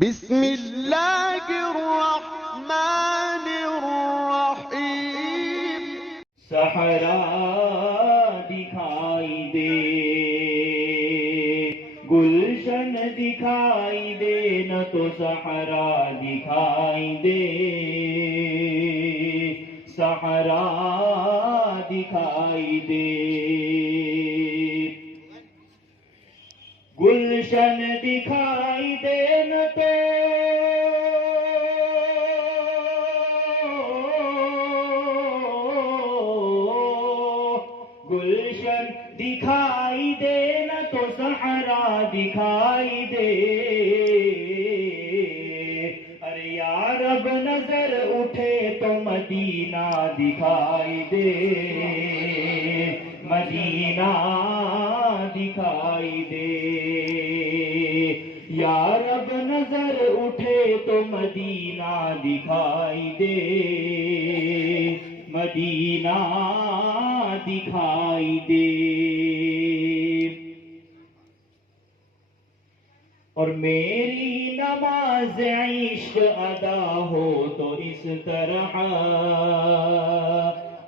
بسم اللہ الرحمن الرحیم۔ صحرا دکھائی دے، گلشن دکھائی دے، نہ تو صحرا دکھائی دے، صحرا دکھائی دے، گلشن دکھائی دے، نہ تو گلشن دکھائی دے، نہ تو صحرا دکھائی دے۔ ارے یا رب نظر اٹھے تو مدینہ دکھائی دے، مدینہ دکھائی دے۔ یا رب نظر اٹھے تو مدینہ دکھائی دے، مدینہ دکھائی دے۔ اور میری نماز عشق ادا ہو تو اس طرح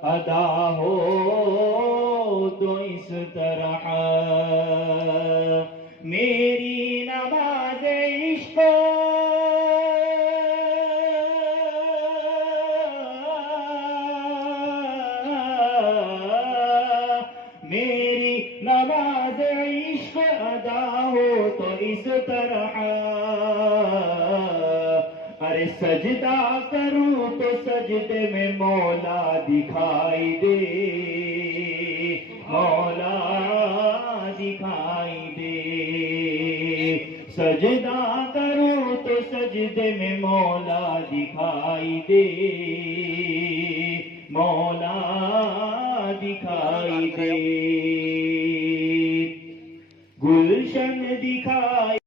ادا ہو تو اس طرح، میری نماز عشق میری نماز عشق ادا ہو تو اس طرح، ارے سجدہ کروں تو سجدے میں مولا دکھائی دے، مولا دکھائی دے۔ سجدہ کروں تو سجدے میں مولا دکھائی دے، مولا دکھائی دے۔ گلشن دکھائی